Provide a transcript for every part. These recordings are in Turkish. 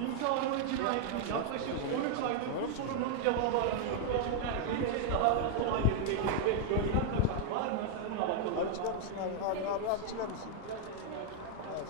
İntiharı ve cinayetin yaklaşık 13 aydır bu sorunun cevabı aranıyor. Ekipler bir kez daha olay yerine girdi ve gözden kaçan var mı? Buna bakalım. Abi çıkar mısın abi? Abi abi abi çıkar mısın? Abi,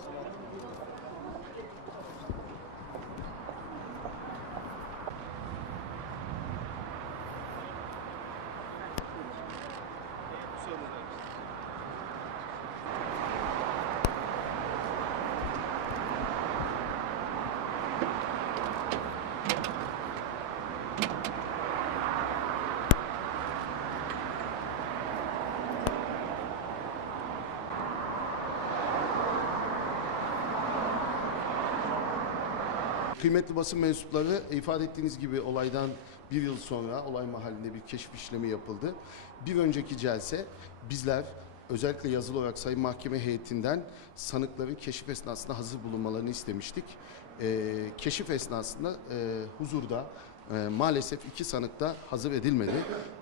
Kıymetli basın mensupları ifade ettiğiniz gibi olaydan bir yıl sonra olay mahallinde bir keşif işlemi yapıldı. Bir önceki celse bizler özellikle yazılı olarak Sayın Mahkeme heyetinden sanıkların keşif esnasında hazır bulunmalarını istemiştik. Ee, keşif esnasında e, huzurda e, maalesef iki sanık da hazır edilmedi.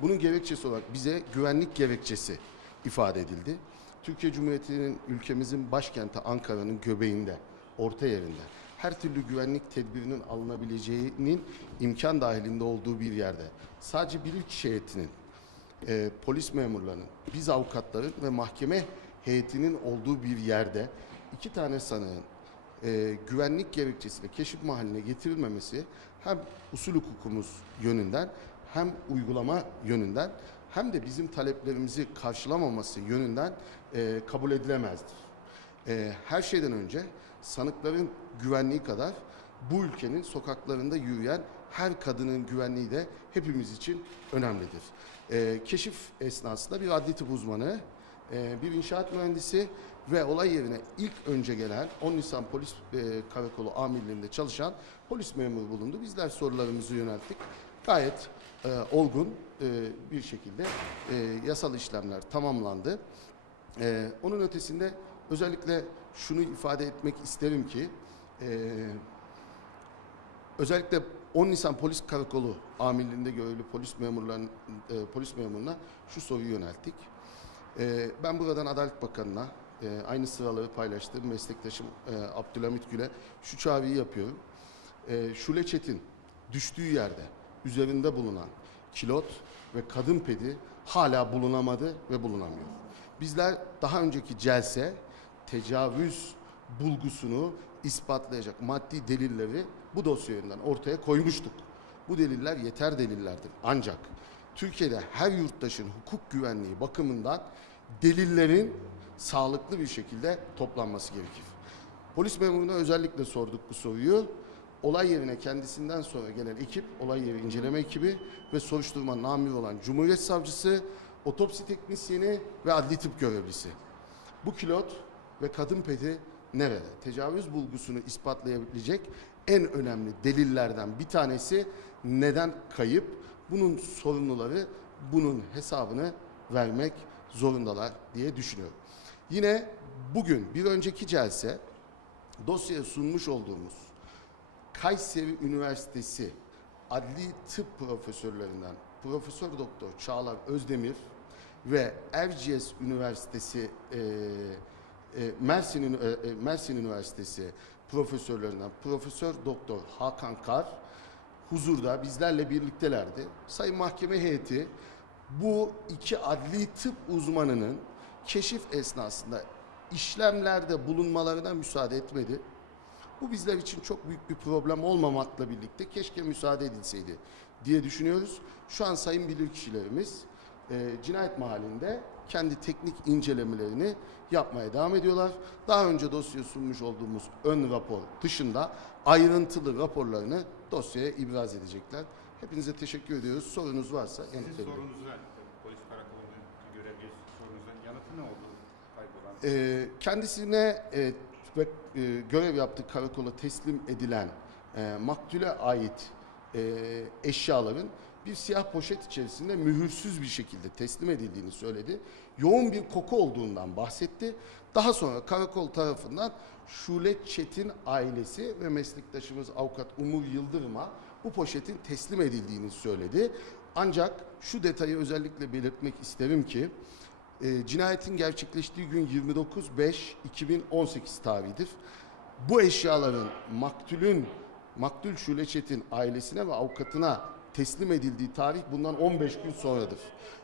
Bunun gerekçesi olarak bize güvenlik gerekçesi ifade edildi. Türkiye Cumhuriyeti'nin ülkemizin başkenti Ankara'nın göbeğinde, orta yerinde her türlü güvenlik tedbirinin alınabileceğinin imkan dahilinde olduğu bir yerde sadece bilirkişi heyetinin, e, polis memurlarının, biz avukatların ve mahkeme heyetinin olduğu bir yerde iki tane sanığın e, güvenlik gerekçesiyle keşif mahalline getirilmemesi hem usul hukukumuz yönünden hem uygulama yönünden hem de bizim taleplerimizi karşılamaması yönünden e, kabul edilemezdir. Ee, her şeyden önce sanıkların güvenliği kadar bu ülkenin sokaklarında yürüyen her kadının güvenliği de hepimiz için önemlidir. Ee, keşif esnasında bir adli tıp uzmanı, e, bir inşaat mühendisi ve olay yerine ilk önce gelen 10 Nisan Polis e, Karakolu amirliğinde çalışan polis memuru bulundu. Bizler sorularımızı yönelttik. Gayet e, olgun e, bir şekilde e, yasal işlemler tamamlandı. Ee, onun ötesinde özellikle şunu ifade etmek isterim ki e, özellikle 10 Nisan Polis Karakolu amirliğinde görevli polis memurların e, polis memuruna şu soruyu yönelttik. E, ben buradan Adalet Bakanı'na e, aynı sıraları paylaştığım meslektaşım e, Abdülhamit Gül'e şu çağrıyı yapıyorum. E, Şule Çetin düştüğü yerde üzerinde bulunan kilot ve kadın pedi hala bulunamadı ve bulunamıyor. Bizler daha önceki celse tecavüz bulgusunu ispatlayacak maddi delilleri bu dosya yönünden ortaya koymuştuk. Bu deliller yeter delillerdir. Ancak Türkiye'de her yurttaşın hukuk güvenliği bakımından delillerin sağlıklı bir şekilde toplanması gerekir. Polis memuruna özellikle sorduk bu soruyu. Olay yerine kendisinden sonra gelen ekip, olay yeri inceleme ekibi ve soruşturmanın amiri olan Cumhuriyet Savcısı, otopsi teknisyeni ve adli tıp görevlisi. Bu kilot ve kadın pedi nerede? Tecavüz bulgusunu ispatlayabilecek en önemli delillerden bir tanesi neden kayıp? Bunun sorumluları bunun hesabını vermek zorundalar diye düşünüyorum. Yine bugün bir önceki celse dosyaya sunmuş olduğumuz Kayseri Üniversitesi adli tıp profesörlerinden Profesör Doktor Çağlar Özdemir ve Erciyes Üniversitesi e, e, Mersin, Ünü- e, e, Mersin Üniversitesi profesörlerinden Profesör Doktor Hakan Kar huzurda bizlerle birliktelerdi. Sayın Mahkeme heyeti bu iki adli tıp uzmanının keşif esnasında işlemlerde bulunmalarına müsaade etmedi. Bu bizler için çok büyük bir problem olmamakla birlikte keşke müsaade edilseydi diye düşünüyoruz. Şu an sayın bilirkişilerimiz e, cinayet mahallinde kendi teknik incelemelerini yapmaya devam ediyorlar. Daha önce dosyaya sunmuş olduğumuz ön rapor dışında ayrıntılı raporlarını dosyaya ibraz edecekler. Hepinize teşekkür ediyoruz. Sorunuz varsa yanıt Sizin sorunuza, polis karakolunda görevli sorunuza yanıtı ne oldu? Kaybolan. Ee, kendisine e, ve e, görev yaptığı karakola teslim edilen e, maktule ait e, eşyaların bir siyah poşet içerisinde mühürsüz bir şekilde teslim edildiğini söyledi. Yoğun bir koku olduğundan bahsetti. Daha sonra karakol tarafından Şule Çetin ailesi ve meslektaşımız avukat Umur Yıldırım'a bu poşetin teslim edildiğini söyledi. Ancak şu detayı özellikle belirtmek isterim ki E, cinayetin gerçekleştiği gün 29.5.2018 tarihidir. Bu eşyaların maktulün, maktul Şule Çetin ailesine ve avukatına teslim edildiği tarih bundan 15 gün sonradır.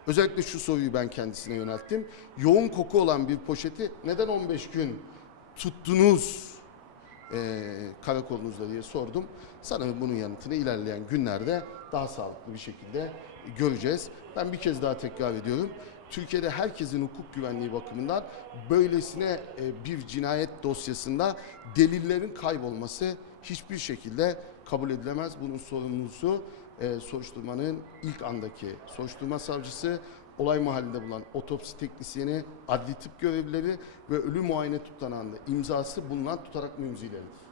Özellikle şu soruyu ben kendisine yönelttim. Yoğun koku olan bir poşeti neden 15 gün tuttunuz e, karakolunuzda diye sordum. Sanırım bunun yanıtını ilerleyen günlerde daha sağlıklı bir şekilde göreceğiz. Ben bir kez daha tekrar ediyorum. Türkiye'de herkesin hukuk güvenliği bakımından böylesine e, bir cinayet dosyasında delillerin kaybolması hiçbir şekilde kabul edilemez. Bunun sorumlusu e, soruşturmanın ilk andaki soruşturma savcısı, olay mahallinde bulunan otopsi teknisyeni, adli tıp görevlileri ve ölü muayene tutanağında imzası bulunan tutanak mümzileridir.